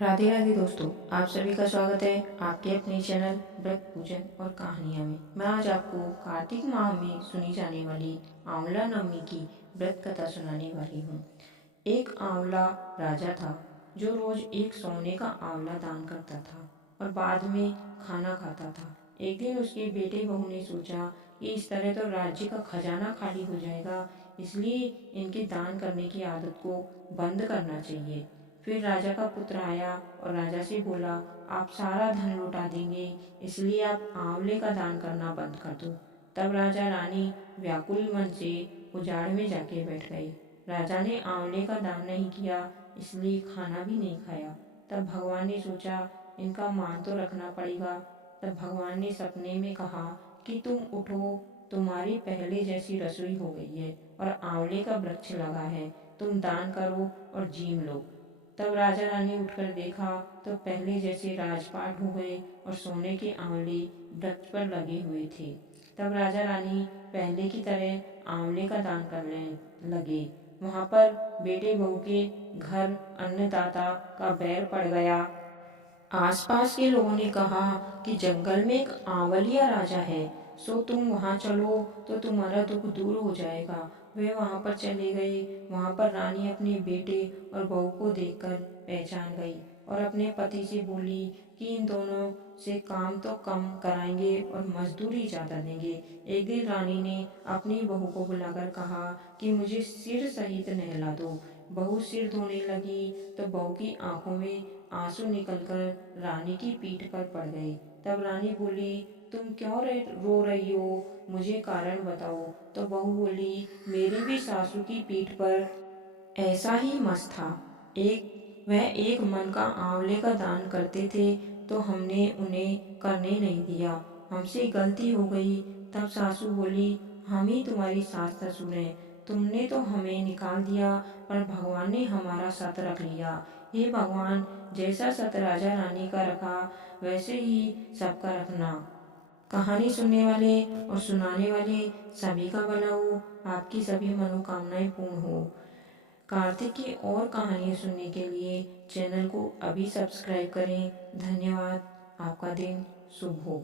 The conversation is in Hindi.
राधे राधे दोस्तों, आप सभी का स्वागत है आपके अपने चैनल व्रत पूजन और कहानियाँ में। मैं आज आपको कार्तिक माह में सुनी जाने वाली आंवला नवमी की व्रत कथा सुनाने वाली हूँ। एक आंवला राजा था जो रोज एक सोने का आंवला दान करता था और बाद में खाना खाता था। एक दिन उसके बेटे बहू ने सोचा कि इस तरह तो राज्य का खजाना खाली हो जाएगा, इसलिए इनके दान करने की आदत को बंद करना चाहिए। फिर राजा का पुत्र आया और राजा से बोला, आप सारा धन लौटा देंगे, इसलिए आप आंवले का दान करना बंद कर दो। तब राजा रानी व्याकुल मन से उजाड़ में जाके बैठ गई। राजा ने आंवले का दान नहीं किया, इसलिए खाना भी नहीं खाया। तब भगवान ने सोचा, इनका मान तो रखना पड़ेगा। तब भगवान ने सपने में कहा कि तुम उठो, तुम्हारी पहले जैसी रसोई हो गई है और आंवले का वृक्ष लगा है, तुम दान करो और जीम लो। तब राजा रानी उठकर देखा तो पहले जैसे राजपाट हो गए और सोने के आंवले वृक्ष पर लगे हुए थे। तब राजा रानी पहले की तरह आंवले का दान करने लगे। वहाँ पर बेटे बहू के घर अन्नदाता का बैर पड़ गया। आसपास के लोगों ने कहा कि जंगल में एक आंवलिया राजा है, सो तुम वहाँ चलो तो तुम्हारा दुख दूर हो जाएगा। वे वहाँ पर चले गए। वहाँ पर रानी अपने बेटे और बहू को देखकर पहचान गई और अपने पति से बोली कि इन दोनों से काम तो कम कराएंगे और मजदूरी ज़्यादा देंगे। एक दिन रानी ने अपनी बहू को बुलाकर कहा कि मुझे सिर सहित नहला दो। बहू सिर धोने लगी तो बहू की आंखों में आंसू निकलकर रानी की पीठ पर पड़ गए। तब रानी बोली, तुम क्यों रो रही हो, मुझे कारण बताओ। तो बहू बोली, मेरी भी सासू की पीठ पर ऐसा ही मस था। वह एक मन का आंवले का दान करते थे तो हमने उन्हें करने नहीं दिया, हमसे गलती हो गई। तब सासू बोली, हम ही तुम्हारी सास ससुर हैं, तुमने तो हमें निकाल दिया पर भगवान ने हमारा साथ रख लिया। हे भगवान, जैसा सत राजा रानी का रखा वैसे ही सबका रखना। कहानी सुनने वाले और सुनाने वाले सभी का भला हो, आपकी सभी मनोकामनाएं पूर्ण हो। कार्तिक की और कहानियाँ सुनने के लिए चैनल को अभी सब्सक्राइब करें। धन्यवाद। आपका दिन शुभ हो।